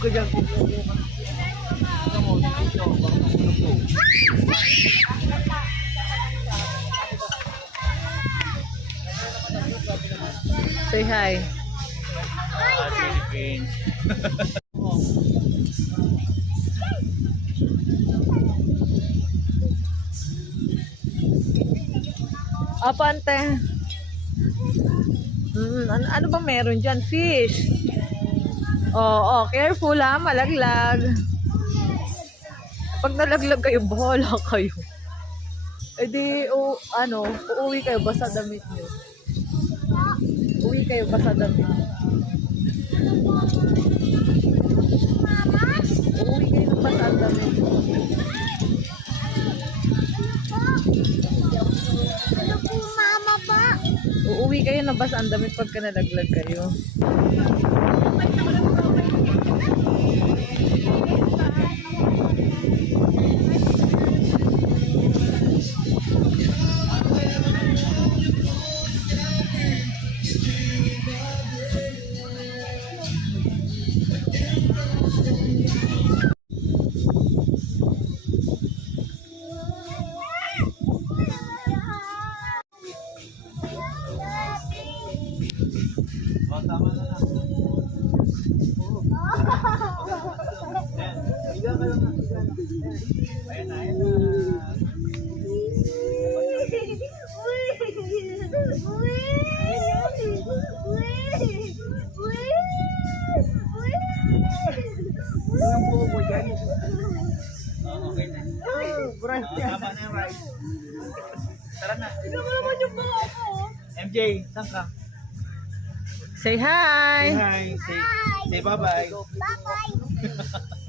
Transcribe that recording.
ka dyan. Say hi. Philippines. Apa, ante? Ano ba meron dyan? Fish. Oo, careful ha, malaglag. Pag nalaglag kayo, bahala kayo. E di, uuwi kayo, basta damit nyo. Uwi kayo, basta damit. Uuwi kayo, basta damit. Ano po, mama ba? Uuwi kayo na basta ang damit pagka nalaglag kayo. Oh, tama na lang. Higa ka lang. Ayan na, ayan na. Ang buo mo dyan. Okay na. Tama na yung rice. Tara na. Ito mo naman yung buo ko. MJ, saan ka? Say hi! Say hi. Say bye-bye. Bye-bye.